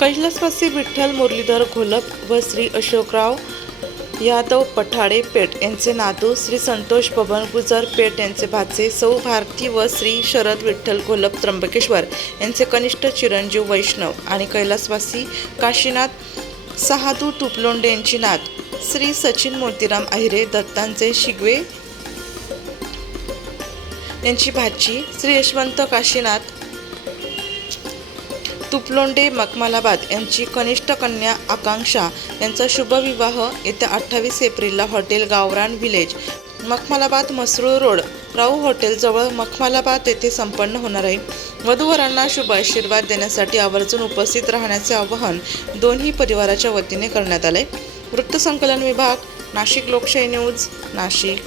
कैलासवासी विठ्ठल मुरलीधर घोलप व श्री अशोकराव यादव पठाडे पेठ यांचे नातू श्री संतोष पवन गुजर पेठ यांचे भाचे सौ भारती व श्री शरद विठ्ठल घोलप त्र्यंबकेश्वर यांचे कनिष्ठ चिरंजीव वैष्णव आणि कैलासवासी काशीनाथ सहादू तुपलोंडे यांची नात श्री सचिन मोतीराम अहिरे दत्तांचे शिगवे यांची भाची श्री यशवंत काशीनाथ तुपलोंडे मकमालाबाद यांची कनिष्ठ कन्या आकांक्षा यांचा शुभविवाह येत्या अठ्ठावीस एप्रिलला हॉटेल गावरान व्हिलेज मखमालाबाद मसरूळ रोड राऊ हॉटेलजवळ मखमालाबाद येथे संपन्न होणार आहे. वधूवरांना शुभ आशीर्वाद देण्यासाठी आवर्जून उपस्थित राहण्याचे आवाहन दोन्ही परिवाराच्या वतीने करण्यात आले वृत्तसंकलन विभाग नाशिक लोकशाही न्यूज नाशिक.